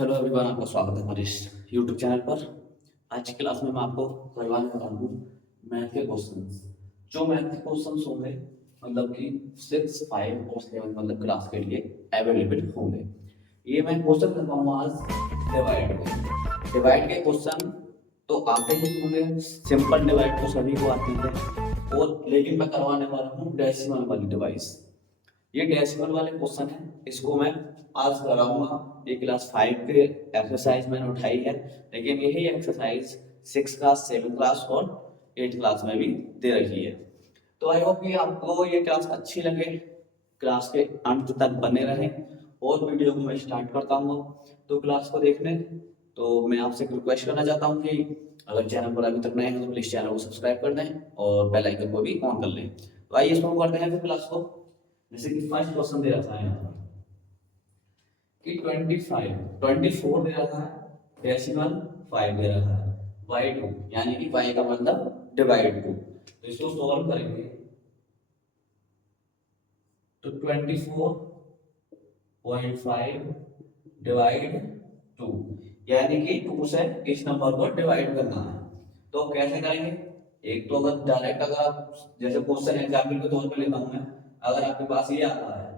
Hello everyone, आपका स्वागत है हमारे इस यूट्यूब चैनल पर। आज की क्लास में मैं आपको करवाने वाला हूँ मैथ के क्वेश्चंस। जो मैथ के क्वेश्चंस होंगे मतलब कि 6, 5 और 7 मतलब क्लास के लिए अवेलेबल होंगे। ये मैं क्वेश्चन करवाऊंगा आज डिवाइड के क्वेश्चन। तो आते ही होंगे, सिंपल डिवाइड तो सभी को आती है, और लेकिन मैं करवाने वाला हूँ डेसिमल वाली डिवाइस। ये डेसिमल वाले क्वेश्चन है, इसको मैं आज कराऊंगा। ये क्लास 5 के एक्सरसाइज मैंने उठाई है, लेकिन यही एक्सरसाइज 6 क्लास, 7 क्लास और 8 क्लास में भी दे रखी है। तो आई होप कि आपको ये क्लास अच्छी लगे, क्लास के अंत तक बने रहें। और वीडियो को मैं स्टार्ट करता हूँ तो क्लास को देखने। तो मैं आपसे एक रिक्वेस्ट करना चाहता हूँ कि अगर चैनल पर अभी तक नए हैं तो प्लीज चैनल को सब्सक्राइब कर दें और बेल आइकन को भी ऑन कर लें। तो आइए शुरू करते हैं फिर क्लास को। जैसे कि फर्स्ट क्वेश्चन दे रखा है यहाँ पर कि 24 दे रखा है, डेसिमल 5 दे रखा है, बाई 2 यानी कि y का मतलब डिवाइड 2। तो इसको सॉल्व करेंगे तो 24.5 डिवाइड 2 यानी कि 2 से इस नंबर को डिवाइड करना है। तो कैसे करेंगे? एक तो अगर डायरेक्ट, अगर आप जैसे क्वेश्चन एग्जाम्पल के तौर पे लेता हूं मैं, अगर आपके पास ये आता है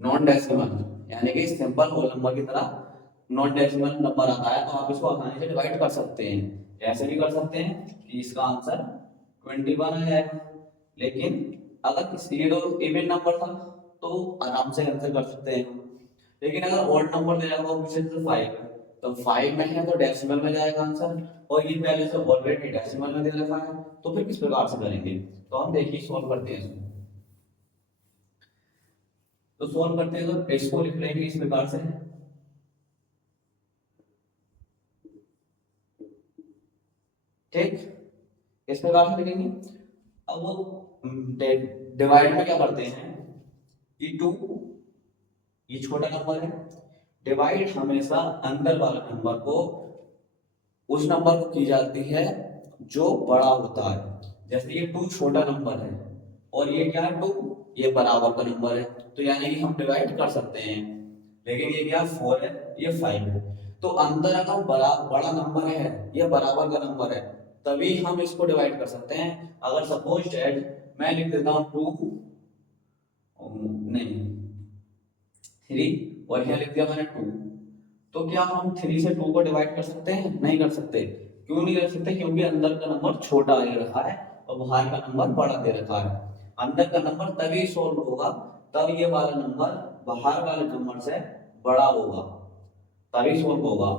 नॉन डेसिमल यानी कि सिंपल होल नंबर की तरह नॉन डेसिमल नंबर आता है, तो आप इसको आसानी से डिवाइड कर सकते हैं। ऐसे भी कर सकते हैं कि इसका आंसर 21 आ जाएगा। लेकिन अगर ये तो इवन नंबर था तो आराम से आंसर कर सकते हैं हम। लेकिन अगर ऑड नंबर दे रखा हो पीछे से 5, तो 5 में है तो डेसिमल में जाएगा आंसर, और ये पहले से ऑलरेडी डेसिमल में दे रखा है, तो फिर किस प्रकार से करेंगे? तो हम देखिए सॉल्व करते हैं इसको। तो सॉल्व करते हैं तो इसको लिख लेंगे इस प्रकार से, ठीक, इस प्रकार से लिखेंगे। अब वो डिवाइड में क्या करते हैं कि 2 ये छोटा नंबर है, डिवाइड हमेशा अंदर वाले नंबर को उस नंबर को की जाती है जो बड़ा होता है। जैसे ये 2 छोटा नंबर है और ये क्या है 2, ये बराबर का नंबर है, तो यानी कि हम डिवाइड कर सकते हैं। लेकिन ये क्या 4 है, ये 5 है, तो अंदर अगर बड़ा नंबर है, ये बराबर का नंबर है, तभी हम इसको डिवाइड कर सकते हैं। अगर सपोज डेट मैं लिख देता हूँ 2 नहीं 3 और यहाँ लिख दिया मैंने 2, तो क्या हम 3 से 2 को डिवाइड कर सकते हैं? नहीं कर सकते। क्यों नहीं कर सकते? क्योंकि अंदर का नंबर छोटा दे रखा है और बाहर का नंबर बड़ा दे रखा है। अंदर का नंबर तभी सोल्व होगा तब ये वाला नंबर बाहर वाले नंबर से बड़ा होगा, तभी सोल्व होगा।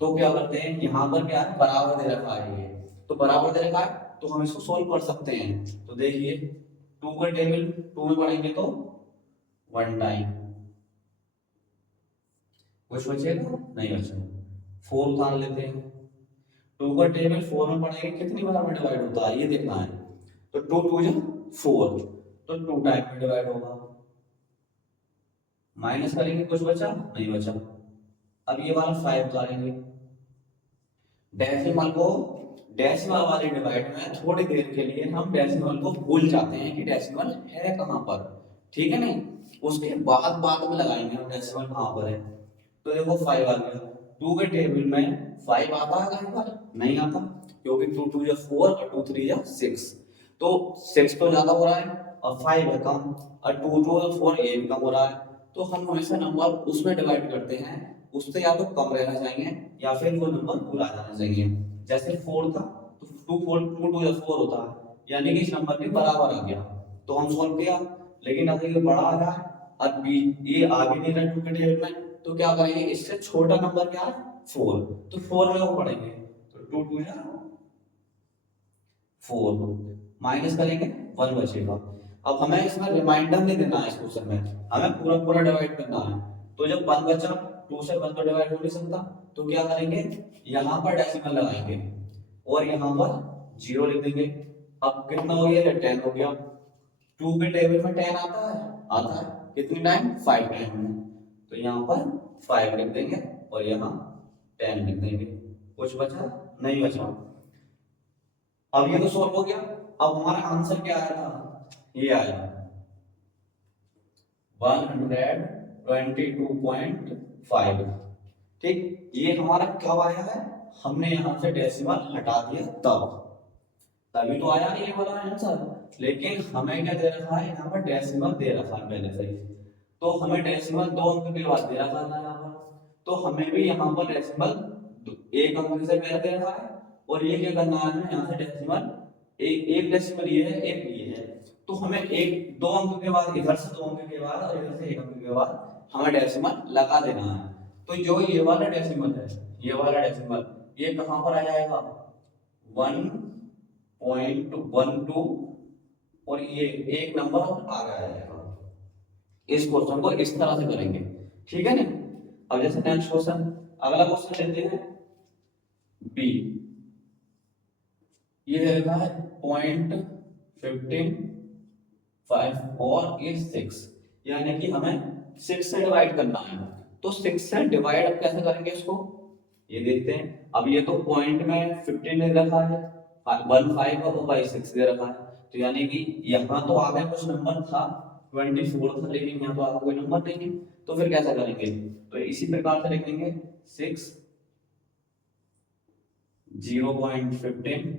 तो क्या करते हैं, यहाँ पर क्या है, बराबर दे रखा है, ये तो बराबर दे रखा है तो हम इसको सोल्व कर सकते हैं। तो देखिए 2 का टेबल 2 में पढ़ेंगे तो 1 टाइम, कुछ बचेगा नहीं बचेगा। 4 उतार लेते हैं, 2 का टेबल 4 में पढ़ेंगे कितनी बार में डिवाइड होता है ये देखना है। तो 2 2 जा 4, तो 2 टाइम में डिवाइड होगा। माइनस करेंगे, कुछ बचा नहीं बचा। अब ये वाला 5 उतारेंगे। डेसिमल को, डेसिमल वाले डिवाइड में थोड़ी देर के लिए हम डेसिमल को भूल जाते हैं कि डेसिमल है कहां पर, ठीक है नहीं। उसके बाद में लगाएंगे हम डेसिमल कहां पर है। तो देखो 5 आ गया, 2 के टेबल में 5 आता है कहीं पर? नहीं आता, क्योंकि 2 2 जा 4 और 2 3 जा 6, तो 6 तो ज्यादा हो रहा है और 5 है कम, और 2 2 और 4 ये भी कम हो रहा है। तो हम हमेशा नंबर उसमें डिवाइड करते हैं, उससे या तो कम रहना चाहिए या फिर वो नंबर पूरा आ जाना चाहिए। जैसे 4 था तो 2 4 2 2 या 4 होता है, यानी कि इस नंबर के बराबर आ गया, तो हम सॉल्व किया। लेकिन अगर ये बड़ा आ रहा है और बी ये आ भी नहीं रहा 2 के टेबल में, तो क्या करेंगे, इससे छोटा नंबर क्या है 4, तो 4 में वो पढ़ेंगे, तो 2 2 या 4, माइनस करेंगे 1 बचेगा। अब हमें इसमें रिमाइंडर नहीं देना है, इस क्वेश्चन में हमें पूरा पूरा डिवाइड करना है। तो जब 1 बचा, 2 से 1 तो डिवाइड हो नहीं सकता, तो क्या करेंगे, यहाँ पर डेसिमल लगाएंगे और यहाँ पर 0 लिख देंगे। अब कितना हो गया, 10 हो गया। 2 के टेबल में 10 आता है, आता है कितनी टाइम, 5 टाइम में, तो यहाँ पर 5 लिख देंगे और यहाँ 10 लिख देंगे। कुछ बचा नहीं बचा। अब ये तो सॉल्व हो गया। अब हमारा आंसर क्या आया था, ये आया 5। ठीक, ये हमारा कब आया है, हमने यहाँ से डेसिमल हटा दिया तब, तभी तो आया ये वाला आंसर। लेकिन हमें क्या दे रखा है यहाँ पर, डेसिमल दे रखा है पहले से ही, तो हमें डेसिमल 2 अंक के बाद दे रखा था यहाँ पर, तो हमें भी यहाँ पर डेसिमल 1 अंक से पहले दे रखा है, और ये क्या करना है हमें यहाँ से डेसिमल, एक डेसिमल ये है, एक ये है, तो हमें एक 2 अंक के बाद इधर से 2 अंक के बाद और इधर से 1 अंक के बाद हमें डेसिमल लगा देना है। तो जो ये वाला डेसिमल है, ये वाला डेसिमल ये कहाँ पर आ जाएगा, 1.12, और ये एक नंबर आ जाएगा। इस क्वेश्चन को इस तरह से करेंगे, ठीक है ना। अब जैसे नेक्स्ट क्वेश्चन, अगला क्वेश्चन लेते हैं बी। ये दे रखा है 0.15 और ये 6, यानी कि हमें 6 से डिवाइड करना है। तो 6 से डिवाइड अब कैसे करेंगे इसको, ये देखते हैं। अब ये तो पॉइंट में 15 दे रखा है, 15 और बाई 6 दे रखा है, तो यानी कि यहाँ तो आगे कुछ नंबर था 24 था, लेकिन यहाँ तो आगे कोई नंबर नहीं है, तो फिर कैसा करेंगे, तो इसी प्रकार से लिखेंगे 6 0.15।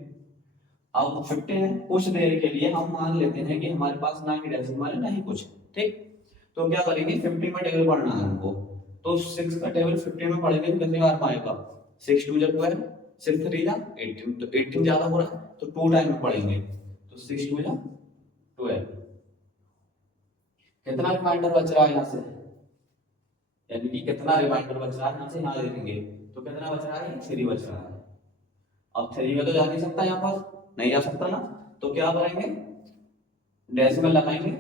अब 15 है, कुछ देर के लिए हम मान लेते हैं कि हमारे पास ना ही डेसिमल है ना ही कुछ, ठीक। तो क्या करेंगे, 15 में टेबल पढ़ना है हमको, तो 6 का टेबल 15 में पढ़ेंगे तो कितनी बार पाएगा, 6 2 जा 12, 6 3 जा 18, तो 18 ज्यादा हो रहा है तो 2 टाइम में पढ़ेंगे, तो 6 2 जा 12। कितना रिमाइंडर बच रहा है यहाँ से, यानी कि कितना रिमाइंडर बच रहा है यहाँ से, यहाँ देखेंगे तो कितना बच रहा है, 3 बच रहा है। अब 3 में तो जा नहीं सकता, यहाँ पर नहीं जा सकता ना, तो क्या करेंगे, डेसिमल लगाएंगे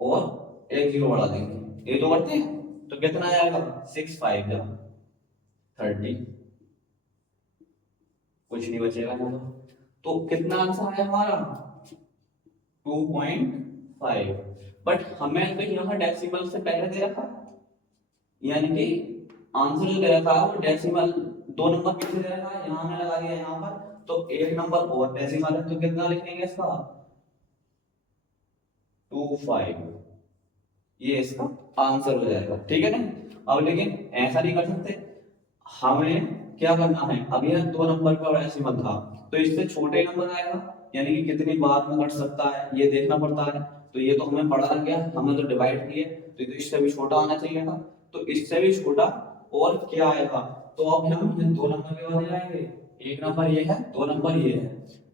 और एक जीरो बढ़ा देंगे, ये तो बढ़ते हैं, तो कितना आएगा 6 5 जा 30, कुछ नहीं बचेगा यहाँ तो कितना आंसर आया हमारा 2.5। बट हमें तो यहाँ डेसिमल से पहले दे रखा, यानी कि आंसर जो दे रखा है वो डेसिमल 2 नंबर पीछे दे रखा है, यहाँ हमने लगा दिया यहाँ पर, तो 1 नंबर और डेसिमल है, तो कितना लिखेंगे इसका 25, ये इसका आंसर हो जाएगा, ठीक है ना। अब लेकिन ऐसा नहीं कर सकते, हमें क्या करना है, अब यह 2 नंबर का डेसिमल था, तो इससे छोटे नंबर आएगा, यानी कि कितनी बार में घट सकता है ये देखना पड़ता है, तो ये तो हमें पढ़ा गया, हमने तो डिवाइड किए, तो इससे भी छोटा आना चाहिए था, तो इससे भी छोटा और क्या आएगा, तो अब हम 2 नंबर के बाद आएंगे, एक नंबर ये है, 2 नंबर ये है,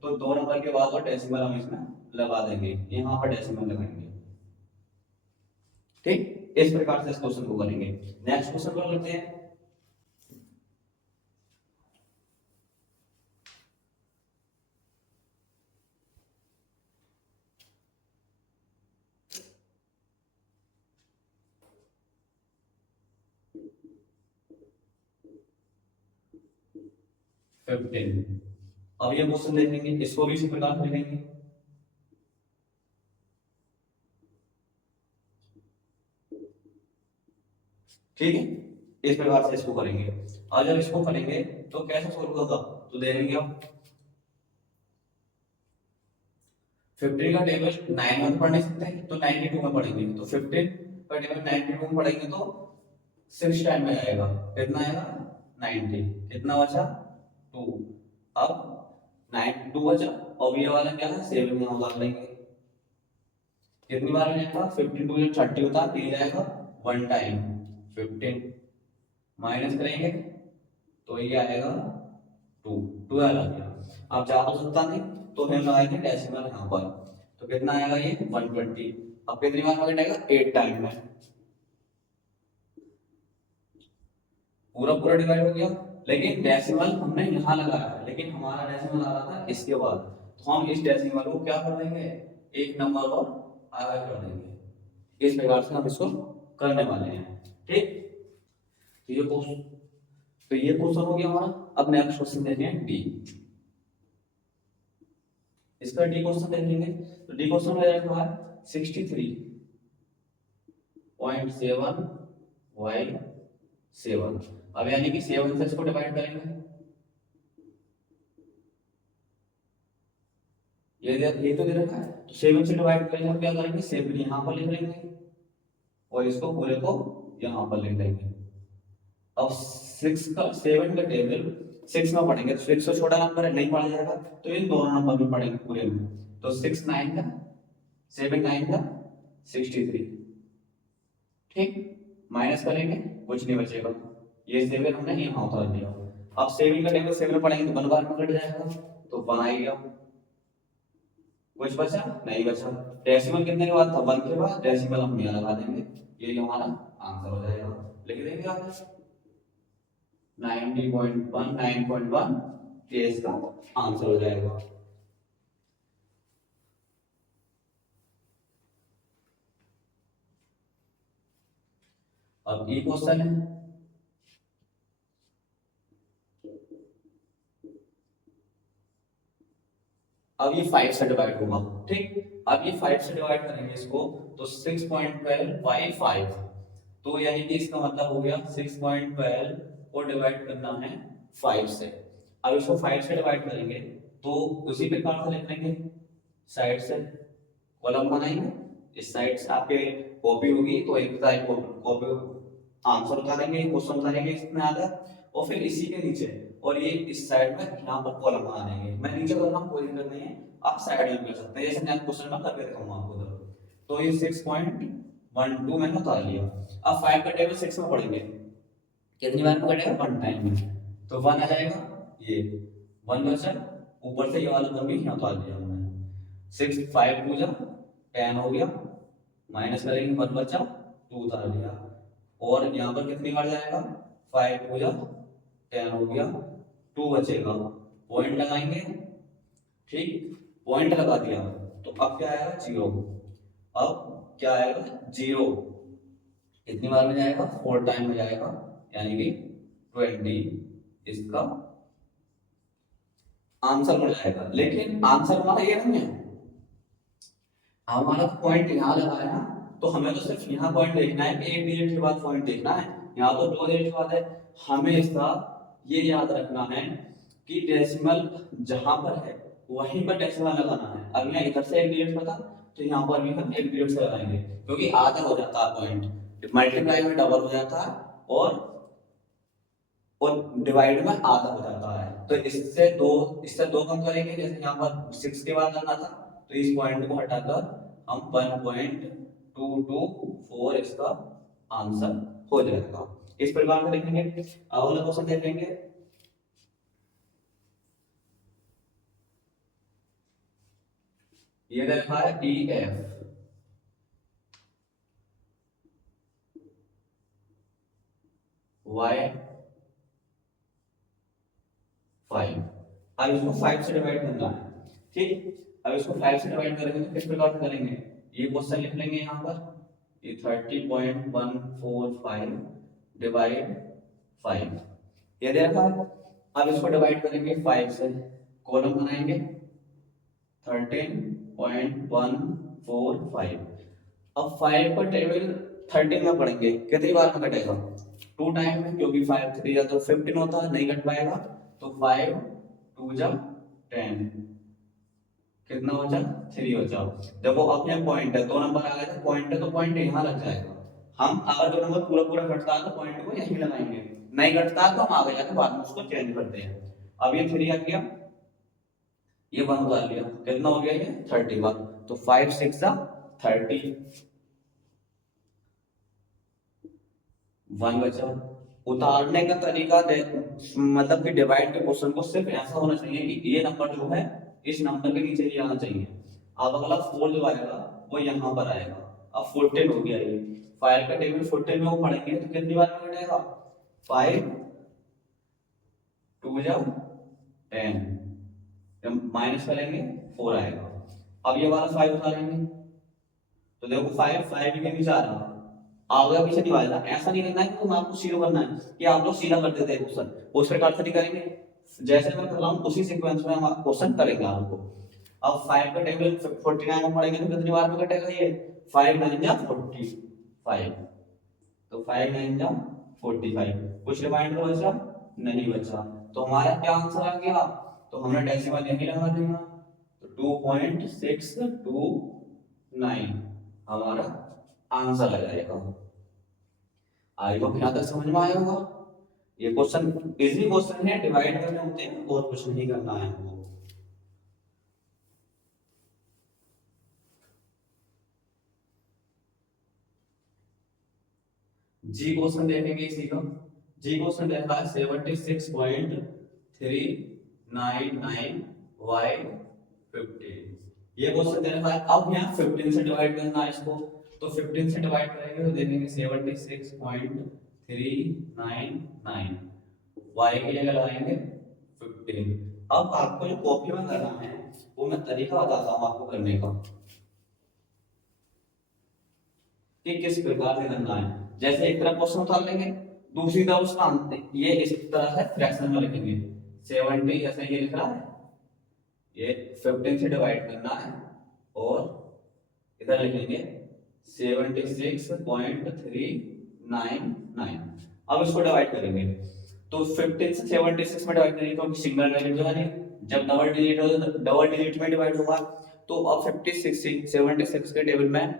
तो 2 नंबर के बाद और डेसिमल हम इसमें लगा देंगे, यहाँ पर डेसिमल लगाएंगे, ठीक। इस प्रकार से इस क्वेश्चन को करेंगे। नेक्स्ट क्वेश्चन कर लेते हैं, फिफ्टीन। अब ये क्वेश्चन देखेंगे, इसको भी इसी प्रकार से लिखेंगे, ठीक है। इस प्रकार से इसको करेंगे, और जब इसको करेंगे तो कैसे सोल्व होगा, तो देखेंगे आप 15 का टेबल 9 में पढ़ नहीं सकते, तो 92 में पढ़ेंगे, तो 15 का टेबल 92 में पढ़ेंगे तो 6 टाइम में आएगा, कितना आएगा 90, कितना बचा 2, अब 92 बचा, और ये वाला क्या है 7 में हम लगा लेंगे, कितनी बार में आएगा 52 या 30 होता है, ये जाएगा 1 टाइम, 15 माइनस करेंगे तो ये आएगा 2, 12 आ गया। अब जा तो सकता नहीं, तो हम लगाएंगे डेसिमल यहाँ पर, तो कितना आएगा ये 120, अब कितनी बार में घटेगा 8 टाइम में, पूरा पूरा डिवाइड हो गया, लेकिन डेसिमल हमने यहाँ लगाया है, लेकिन हमारा डेसिमल आ रहा था इसके बाद, तो हम इस डेसिमल को क्या कर देंगे, एक नंबर और आगे कर देंगे, इस प्रकार से हम इसको करने वाले हैं, ठीक। तो ये क्वेश्चन, तो ये क्वेश्चन हो गया हमारा। अब नेक्स्ट क्वेश्चन देखते हैं डी, इसका डी क्वेश्चन देखेंगे, तो डी क्वेश्चन में रखा है 63.7y7, अब यानी कि 7 से इसको डिवाइड करेंगे, ये तो दे रखा है, तो 7 से डिवाइड करेंगे, क्या करेंगे 7 यहाँ पर लिख लेंगे और इसको पूरे को यहाँ पर लिख देंगे। अब 7 का टेबल 6 में पढ़ेंगे तो 6 से छोटा नंबर है, नहीं पढ़ा जाएगा, तो इन दोनों नंबर में पढ़ेंगे पूरे में। तो 6 9 का 7 9 का 63, ठीक, माइनस करेंगे कुछ नहीं बचेगा, ये 7 हमने यहाँ उतार दिया। अब 7 का टेबल 7 में पढ़ेंगे तो 1 बार में कट जाएगा, तो 1 आ गया, कुछ बचा नहीं बचा। डेसिमल कितने के बाद था, 1 के बाद, डेसिमल हम यहाँ लगा देंगे, ये हमारा आंसर हो जाएगा। लिख देंगे आगे 90.1 9.1, ये इसका आंसर हो जाएगा। अब ये क्वेश्चन है, अब ये 5 से डिवाइड होगा, ठीक। अब ये 5 से डिवाइड करेंगे इसको, तो 6.12 बाई 5, तो यानी कि इसका मतलब हो गया 6.12 को डिवाइड करना है 5 से। अब इसको 5 से डिवाइड करेंगे तो उसी प्रकार से लिख लेंगे, साइड से कॉलम बनाएंगे, इस साइड से आपके कॉपी होगी तो एक साइड कॉपी आंसर उतारेंगे, क्वेश्चन उतारेंगे इसमें आधा, और फिर इसी के नीचे और ये इस साइड में यहाँ पर कॉलम बना देंगे। मैं नीचे कर रहा हूँ, कोई दिक्कत नहीं है, आप साइड में कर सकते हैं, जैसे नेक्स्ट क्वेश्चन में करके दिखाऊंगा आपको उधर। तो ये 6.12 मैंने उतार लिया। अब 5 का टेबल 6 में पढ़ेंगे, कितनी बार में कटेगा, 1 टाइम में, तो 1 आ जाएगा, ये 1 बचा, ऊपर से ये वाला वन भी यहाँ उतार दिया हमने। 6 5 2 जा 10 हो गया, माइनस करेंगे 1 बचा, 2 उतार दिया, और यहाँ पर कितनी बार जाएगा, 5 2 जा 10 हो गया, 2 बचेगा, पॉइंट लगाएंगे, ठीक, पॉइंट लगा दिया, तो अब क्या आएगा 0, अब क्या आएगा 0, कितनी बार में जाएगा, 4 टाइम में जाएगा, यानी कि 20 इसका आंसर हो जाएगा। लेकिन आंसर हमारा ये नहीं है, हमारा पॉइंट यहाँ लगा है ना, तो हमें तो सिर्फ यहाँ पॉइंट देखना है कि 1 डिजिट के बाद पॉइंट देखना है, यहाँ तो 2 डिजिट के बाद है। हमेशा ये याद रखना है कि डेसिमल जहां पर है वहीं पर डेसिमल लगाना है। अब यहाँ इधर से 1 डिजिट पता, तो यहाँ पर भी हम 1 डिजिट से लगाएंगे, क्योंकि आधा हो जाता है पॉइंट, मल्टीप्लाई में डबल हो जाता है और डिवाइड में आधा हो जाता है। तो इससे दो कम करेंगे, जैसे यहाँ पर 6 के बाद करना था, तो इस पॉइंट को हटाकर हम 1.224 इसका आंसर हो जाएगा। इस प्रकार से लिखेंगे। अगला क्वेश्चन देखेंगे, ये देखा है EF, Y 5, अब इसको 5 से डिवाइड करना है, ठीक। अब इसको 5 से डिवाइड करेंगे तो किस प्रकार से करेंगे, ये क्वेश्चन लिख लेंगे यहाँ पर, ये 30.145 डिवाइड 5, ये देखा है। अब इसको डिवाइड करेंगे 5 से, कॉलम बनाएंगे 13.145। अब 5 का टेबल 13 में पढ़ेंगे, कितनी बार में कटेगा, 2 टाइम में, क्योंकि 5 3 या तो 15 होता है, नहीं कट पाएगा, तो 5 2 जा 10, कितना बचा 3 बचा। देखो अब यहाँ पॉइंट है, 2 नंबर आ गए थे, पॉइंट है तो पॉइंट यहाँ लग जाएगा। हम अगर 2 नंबर पूरा पूरा कटता है तो पॉइंट को यहीं लगाएंगे, नहीं कटता है तो हम आगे जाकर बाद में उसको चेंज करते हैं। अब ये 3 आ गया, ये 1 उतार लिया, कितना हो गया ये 31, तो 5 6 जा 30, 1 बचा। उतारने का तरीका मतलब कि डिवाइड के क्वेश्चन को सिर्फ ऐसा होना चाहिए कि ये नंबर जो है इस नंबर के नीचे ही आना चाहिए। अब अगला 4 जो आएगा वो यहाँ पर आएगा। अब 14 हो गया, ये 5 का टेबल 14 में वो पढ़ेंगे तो कितनी बार में कटेगा, 5 2 जा 10, जब माइनस करेंगे 4 आएगा। अब ये वाला 5 उतारेंगे तो देखो 5 5 के नीचे आ रहा, आगे पीछे डिवाइड, ऐसा नहीं करना है कि तुम आपको सीधा करना है कि आप लोग सीधा कर देते हैं क्वेश्चन, उस प्रकार से नहीं करेंगे, जैसे मैं कर रहा हूँ उसी सीक्वेंस में हम क्वेश्चन करेंगे आपको। अब 5 का टेबल 49 में पढ़ेंगे तो कितनी बार में कटेगा ये, 5 9 जा 45, तो 5 9 जा 45, कुछ रिमाइंडर बचा नहीं बचा, तो हमारा क्या आंसर आ गया, तो हमने डेसिमल यहीं लगा देना, तो 2.629 हमारा आंसर आ जाएगा। आई होप यहाँ तक समझ में आया होगा। ये क्वेश्चन इजी क्वेश्चन है, डिवाइड करने होते हैं और कुछ नहीं करना है हमको। जी क्वेश्चन देखेंगे इसी का। जी क्वेश्चन देखा है 76.399y15। ये क्वेश्चन दे रखा है। अब यहाँ 15 से डिवाइड करना है इसको, तो 15 से डिवाइड करेंगे तो देखेंगे 76.399, y की जगह लगाएंगे 15। अब आपको जो कॉपी में करना है वो मैं तरीका बताता हूँ आपको करने का कि किस प्रकार से करना है। जैसे एक तरफ क्वेश्चन उतार लेंगे, दूसरी तरफ उसका आंसर ये इस तरह से फ्रैक्शन में लिखेंगे। 70 ऐसे ये लिख रहा है, ये 15 से डिवाइड करना है और इधर लिखेंगे 76.399। अब इसको डिवाइड करेंगे तो 15 से 76 में डिवाइड करेंगे क्योंकि सिंगल डिजिट जो है नहीं, जब डबल डिजिट हो तो डबल डिजिट में डिवाइड होगा। तो अब 76 के टेबल में,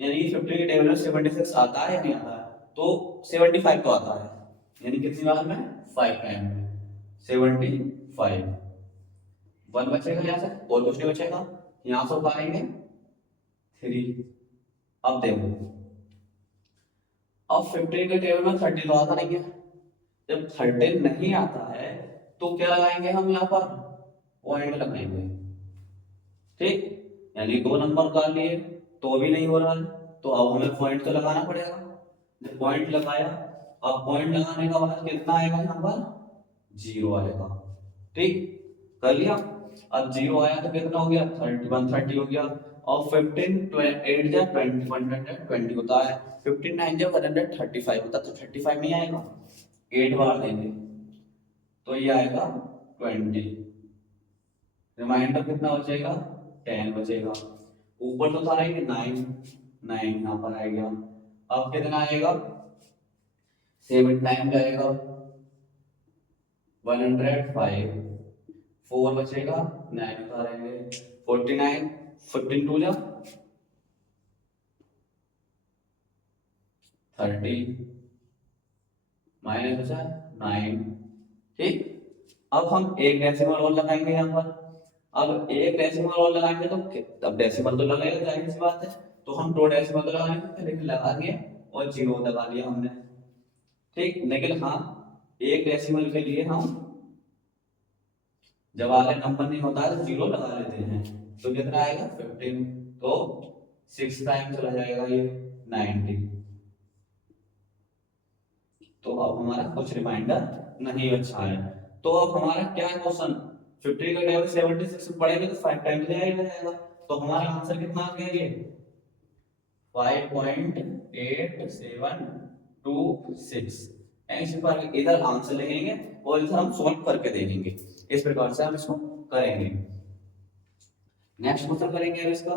यानी कि 50 के टेबल में 76 आता है या नहीं आता है, तो 75 तो आता है, यानी कितनी बार में 5 टाइम में 75। 1 बचेगा यहाँ से और कुछ नहीं बचेगा, यहाँ से उतारेंगे 3। अब देखो, अब 15 के टेबल में 30 तो आता नहीं है, जब 30 नहीं आता है तो क्या लगाएंगे हम यहाँ पर, पॉइंट लगाएंगे। ठीक, यानी 2 नंबर कर लिए तो भी नहीं हो रहा है, तो अब हमें पॉइंट तो लगाना पड़ेगा। जब पॉइंट लगाया, अब पॉइंट लगाने का बाद कितना आएगा यहाँ पर, 0 आएगा। ठीक, कर लिया। अब 0 आया तो कितना हो गया, 130 हो गया। और 15 8 जा 20 120 होता है, 15 9 जा 135 होता है, तो 35 नहीं आएगा, 8 बार देंगे तो ये आएगा 20। रिमाइंडर कितना बचेगा, 10 बचेगा। ऊपर तो था 9 यहाँ पर आएगा। अब कितना आएगा, 7 टाइम जाएगा 105, 4 बचेगा 9 उतारेंगे 49, 15 2 जा 30 माइनस बचा 9। ठीक, अब हम एक डेसिमल और लगाएंगे यहाँ पर। अब एक डेसिमल और लगाएंगे तो अब डेसिमल तो लगेगा, जाहिर सी बात है, तो हम 2 डेसिमल तो लगाएंगे, लेकिन लगा दिए और 0 लगा दिया हमने। ठीक, लेकिन हाँ एक डेसिमल के लिए हम जब आगे नंबर नहीं होता है तो 0 लगा लेते हैं, तो कितना आएगा 15, तो 6 टाइम चला जाएगा ये 90। तो अब हमारा कुछ रिमाइंडर नहीं बचा है। तो अब हमारा क्या है क्वेश्चन, 50 का टेबल 76 में पढ़ेंगे तो 5 टाइम जाएगा, तो हमारा आंसर कितना आ गया, ये 5.8726। इस प्रकार इधर आंसर लिखेंगे और इधर हम सॉल्व करके देखेंगे। इस प्रकार से हम इसको करेंगे। नेक्स्ट क्वेश्चन करेंगे अब इसका।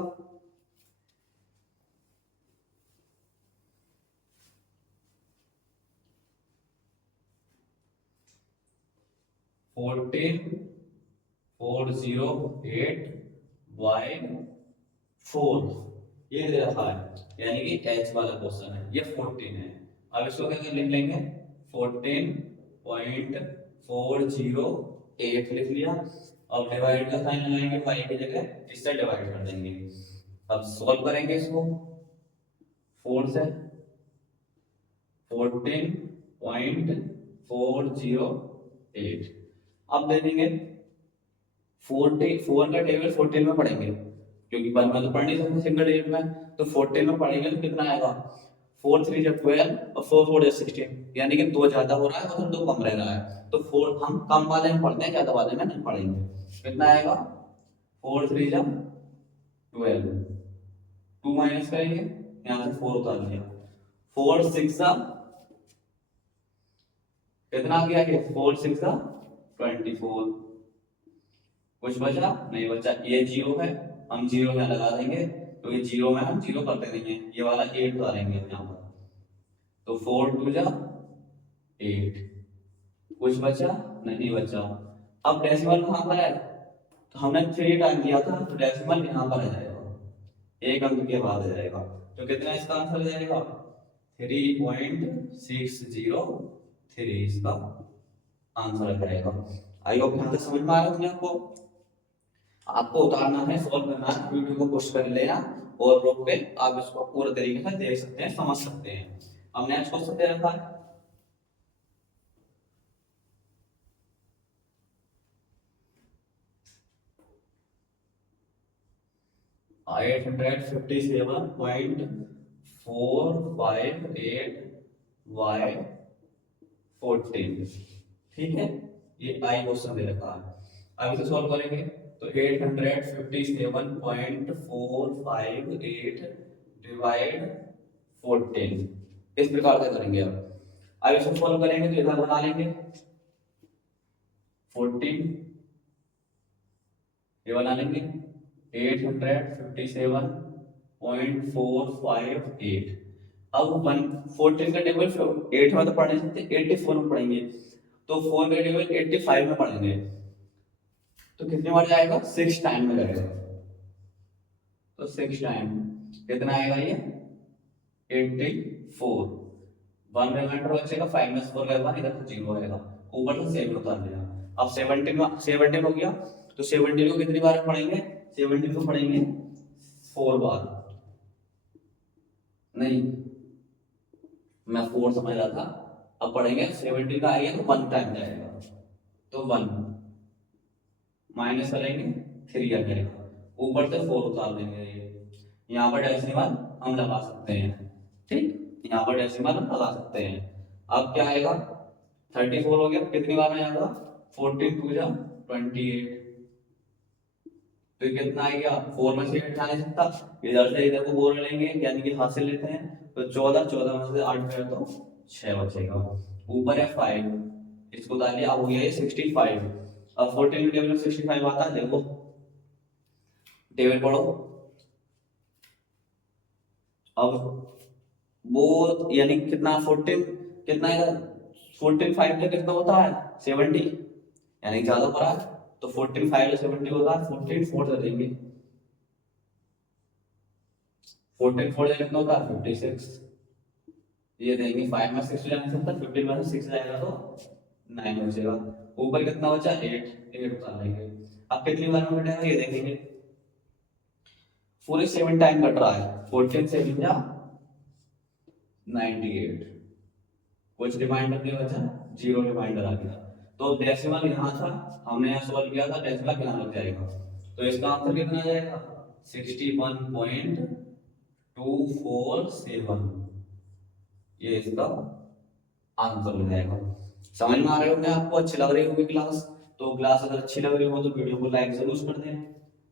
फोर्टीन 408y4 ये दे रखा है, यानी कि h वाला क्वेश्चन है, ये 14 है। अब इसको क्या लिख लेंगे, 14.408 लिख लिया। अब डिवाइड का साइन लगाएंगे y की जगह, इससे डिवाइड कर देंगे। अब सॉल्व करेंगे इसको, 4 से 14.408। अब दे देंगे 44 का टेबल 14 में पढ़ेंगे, क्योंकि 1 में तो पढ़ नहीं सकते सिंगल डिजिट में, तो 14 में पढ़ेंगे तो कितना आएगा, 4 3 जा 12 और 4 4 जा 16, यानी कि 2 ज्यादा हो रहा है और 2 कम रह रहा है, तो 4 हम कम वाले में पढ़ते हैं, ज्यादा वाले में नहीं पढ़ेंगे। कितना आएगा, 4 3 जा 12, 2 माइनस करेंगे, यहाँ से 4 उतार लिया, 4 6 जा कितना आ गया, ये 4 6 जा 24। कुछ बचा नहीं बचा, ये 0 है, हम 0 यहाँ लगा देंगे, तो ये 0 में हम 0 करते नहीं है, ये वाला 8 डालेंगे यहाँ पर, तो 4 2 जा 8। कुछ बचा नहीं बचा। अब डेसिमल कहाँ पर है, तो हमने 3 टाइम दिया था, तो डेसिमल यहाँ पर आ जाएगा, एक अंक के बाद आ जाएगा, तो कितना इसका आंसर आ जाएगा 3.603 इसका आंसर आ जाएगा। आई होप यहाँ तक समझ में आ रहा है आपको। आपको उतारना है, सॉल्व करना है, वीडियो को पुश कर लेना और रोक पे आप इसको पूरे तरीके से देख सकते हैं, समझ सकते हैं। अब नेक्स्ट क्वेश्चन दे रखा है 857.458y14। ठीक है, ये आई क्वेश्चन दे रखा है। अब इसे सॉल्व करेंगे तो 857.458 डिवाइड 14 इस प्रकार से करेंगे। अब इसे सॉल्व करेंगे तो इधर बना लेंगे 14, ये बना लेंगे 857.458। अब 14 का टेबल 8 में तो पढ़ नहीं सकते, 84 में पढ़ेंगे, तो 4 का टेबल 85 में पढ़ेंगे, तो कितने बार जाएगा, 6 टाइम में जाएगा। तो 6 टाइम कितना आएगा, ये 84। 1 रिमाइंडर बचेगा, 5 में 4 गया, इधर तो 0 आएगा, ऊपर से 7 उतार दिया। अब 17 हो गया, तो 17 को कितनी बार पढ़ेंगे, 17 को पढ़ेंगे 4 बार। नहीं, मैं 4 समझ रहा था, अब पढ़ेंगे 17 का आएगा तो 1 टाइम जाएगा, तो 1 माइनस करेंगे 3 आ जाएगा, ऊपर से 4 उतार देंगे। यहाँ पर डेसिमल हम लगा सकते हैं, ठीक, यहाँ पर डेसिमल हम लगा सकते हैं। अब क्या आएगा, 34 हो गया, कितनी बार में आएगा, 14 2 जा 28, तो कितना आ गया, 4 में से 8 जा नहीं सकता, इधर से इधर को 4 लेंगे, यानी कि हाथ से लेते हैं, तो 14 में से 8 गया तो 6 बचेगा, ऊपर है 5, इसको डालिए, अब हो गया ये 65। अब 14 के टेबल में 65 आता है, देखो टेबल पढ़ो। अब वो यानी कितना 14 कितना है, 14 5 का कितना होता है 70, यानी ज्यादा पड़ा है, तो 14 5 से 70 होता है, 14 4 से देंगे, 14 4 से कितना होता है 56, ये देंगे, 5 में 6 जाने से 15 में से 6 जाएगा तो 9 बचेगा, ऊपर कितना बचा 8 उतार लेंगे। अब कितनी बार में कटेगा ये देखेंगे, पूरे 7 टाइम कट रहा है, 14 से 7 जा 98, कुछ रिमाइंडर नहीं बचा, 0 रिमाइंडर आ गया, तो डेसिमल यहाँ था, हमने यहाँ सॉल्व किया था, डेसिमल यहाँ लग जाएगा, तो इसका आंसर कितना आ जाएगा 61.247, ये इसका आंसर हो जाएगा। समझ में आ रहे होंगे आपको, अच्छी लग रही होगी क्लास, तो क्लास अगर अच्छी लग रही हो तो वीडियो को लाइक जरूर कर दें।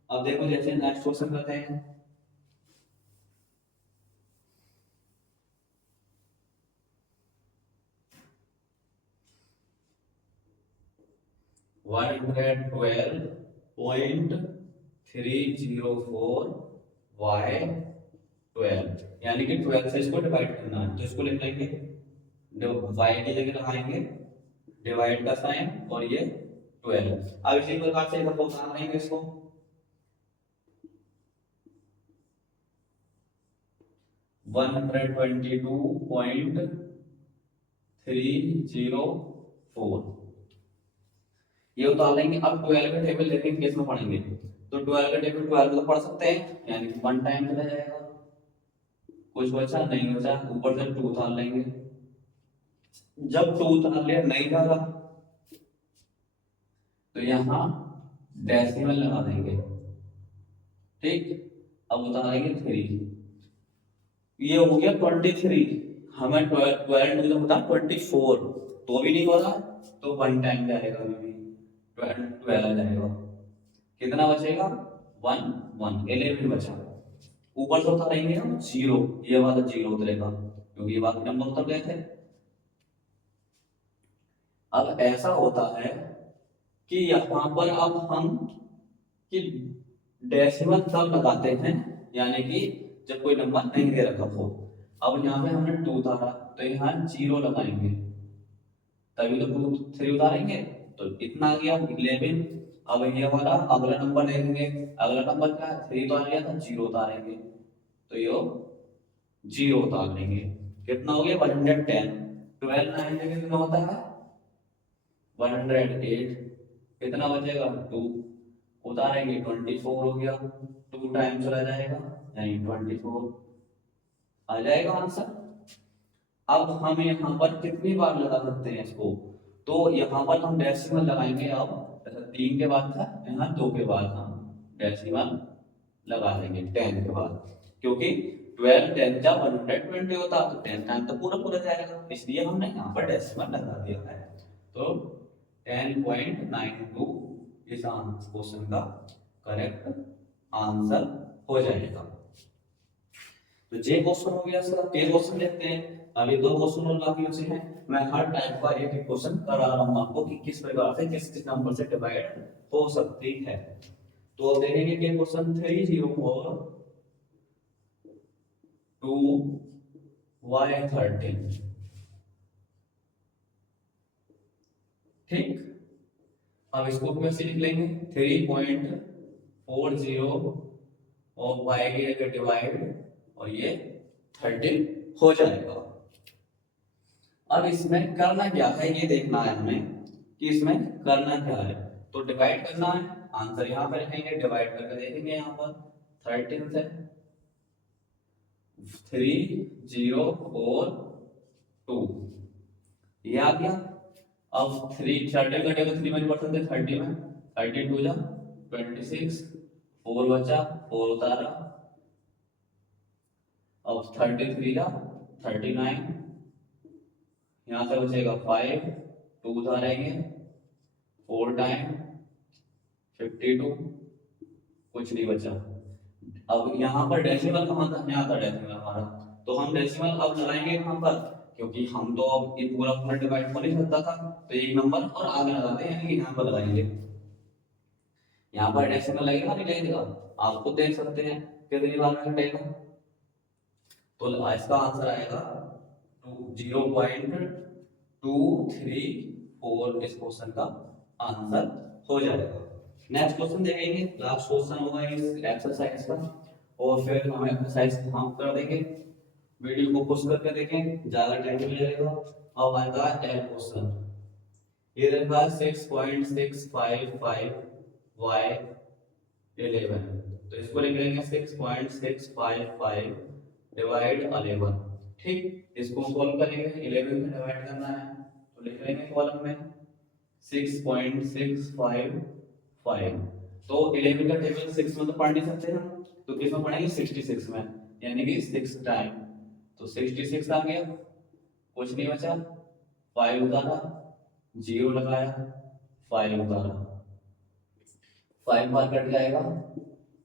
अब देखो जैसे नेक्स्ट क्वेश्चन करते हैं, 112.304y12, यानी कि 12 से इसको डिवाइड करना है, तो इसको लिख लेंगे, y की जगह लगाएंगे डिवाइड का साइन और ये 12। अब इसी प्रकार से इधर उतार लेंगे इसको, 122.304 ये उतार लेंगे। अब 12 का टेबल लेकिन किस में पढ़ेंगे, तो 12 का टेबल 12 तो पढ़ सकते हैं, यानी कि 1 टाइम चला जाएगा, कुछ बचा नहीं बचा, ऊपर से 2 उतार लेंगे, जब 2 उतार लिया नहीं जा रहा तो यहाँ डेसिमल लगा देंगे, ठीक, अब उतारेंगे 3, ये हो गया 23, हमें 12 तो होता 24, तो भी नहीं हो रहा, तो 1 टाइम जाएगा, अभी 12 आ जाएगा, कितना बचेगा 1 1 11 बचा, ऊपर से उतारेंगे हम 0, ये वाला 0 उतरेगा क्योंकि ये बाकी नंबर उतर गए थे। अब ऐसा होता है कि यहाँ पर अब हम कि डेसिमल तब लगाते हैं, यानी कि जब कोई नंबर नहीं दे रखा हो। अब यहाँ पे हमने 2 उतारा तो यहाँ 0 लगाएंगे, तभी तो 2 3 उतारेंगे, तो इतना आ गया 11। अब ये वाला अगला नंबर देखेंगे, अगला नंबर क्या 3 उतार लिया था, 0 उतारेंगे, तो ये 0 उतार लेंगे, कितना हो गया 110, 12 9 से कितना होता है 108, कितना बचेगा 2, उतारेंगे 24 हो गया, 2 टाइम चला जाएगा यानी 24 आ जाएगा आंसर। अब हम यहाँ पर कितनी बार लगा सकते हैं इसको, तो यहाँ पर हम डेसिमल लगाएंगे। अब जैसे 3 के बाद था, यहाँ 2 के बाद हम डेसिमल लगा देंगे 10 के बाद, क्योंकि 12 10 का 120 होता तो 10 टाइम तो पूरा पूरा जाएगा, इसलिए हमने यहाँ पर डेसिमल लगा दिया है। तो 10.92 इस क्वेश्चन का करेक्ट आंसर हो जाएगा। तो जे क्वेश्चन हो गया सर, के क्वेश्चन देखते हैं। अभी 2 क्वेश्चन और बाकी बचे हैं। मैं हर टाइप का एक एक क्वेश्चन करा रहा हूं आपको कि किस प्रकार से किस किस नंबर से डिवाइड हो सकती है। तो अब देखेंगे कि क्वेश्चन 304 2y13, ठीक। अब इसको कैसे लिख लेंगे, 3.40 और y की जगह डिवाइड और ये 13 हो जाएगा। अब इसमें करना क्या है ये देखना है हमें कि इसमें करना क्या है। तो डिवाइड करना है, आंसर यहाँ पर लिखेंगे, डिवाइड करके देखेंगे यहाँ पर 13 से 304 ये आ गया। अब 3 13 घटेगा 3 में परसेंट 30 में 13 2 जा 26, 4 बचा 4 उतारा, अब 33 जा 39, यहाँ से बचेगा 5 2 उतारेंगे 4 टाइम 52, कुछ नहीं बचा। अब यहाँ पर डेसिमल कहाँ था, यहाँ था डेसिमल हमारा, तो हम डेसिमल अब लगाएंगे यहाँ पर, क्योंकि हम तो अब ये पूरा पूरा डिवाइड हो नहीं सकता था, तो एक नंबर और आगे लगाते हैं यानी कि यहाँ पर लगाएंगे। यहाँ पर डेसिमल लगेगा नहीं लगेगा, आप खुद देख सकते हैं कितनी बार में घटेगा। तो इसका आंसर आएगा 0.234 इस क्वेश्चन का आंसर हो जाएगा। नेक्स्ट क्वेश्चन देखेंगे, लास्ट क्वेश्चन होगा इस एक्सरसाइज का, और फिर हम एक्सरसाइज हम कर देंगे। वीडियो को पुश करके देखें, ज्यादा टाइम नहीं लगेगा। अब आएगा एल क्वेश्चन, ये देखा 6.655 y11, तो इसको लिख लेंगे 6.655 डिवाइड 11, ठीक। इसको सॉल्व करेंगे, 11 से डिवाइड करना है तो लिख लेंगे कॉलम में 6.655, तो 11 का टेबल 6 में तो पढ़ नहीं सकते हम, तो किसमें पढ़ेंगे 66 में, यानी कि 6 टाइम, तो 66 आ गया, कुछ नहीं बचा, 5 उतारा 0 लगाया 5 उतारा, 5 बार कट जाएगा,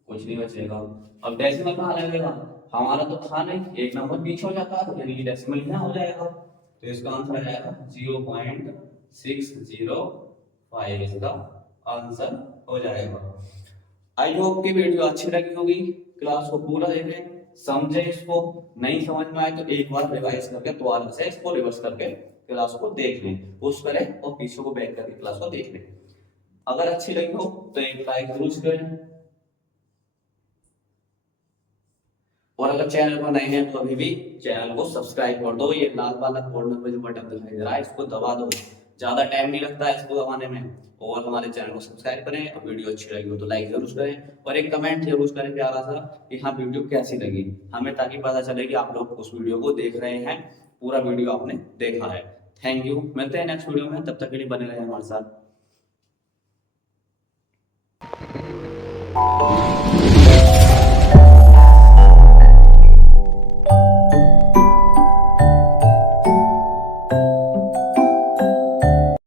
कुछ नहीं बचेगा। अब डेसिमल कहाँ लगेगा, हमारा तो था नहीं, एक नंबर पीछे हो जाता है यानी कि डेसिमल यहाँ हो जाएगा, तो इसका आंसर आ जाएगा 0.605 इसका आंसर हो जाएगा। आई होप कि वीडियो अच्छी लगी होगी, क्लास को पूरा देखें, समझे, इसको नहीं समझ में आए तो एक बार रिवाइज करके दोबारा से इसको रिवर्स करके क्लास को देख लें, पुश करें और पीछे को बैक करके क्लास को देख लें। अगर अच्छी लगी हो तो एक लाइक जरूर करें, और अगर चैनल पर नए हैं तो अभी भी चैनल को सब्सक्राइब कर दो। ये लाल वाला कॉर्नर में जो बटन दिखाई दे रहा है इसको दबा दो, ज्यादा टाइम नहीं लगता है इसको दबाने में। और हमारे चैनल को सब्सक्राइब करें, और वीडियो अच्छी लगी हो तो लाइक जरूर करें, और एक कमेंट जरूर करें प्यारा सा कि हाँ वीडियो कैसी लगी हमें, ताकि पता चले कि आप लोग उस वीडियो को देख रहे हैं, पूरा वीडियो आपने देखा है। थैंक यू, मिलते हैं नेक्स्ट वीडियो में, तब तक के लिए बने रहे हमारे साथ।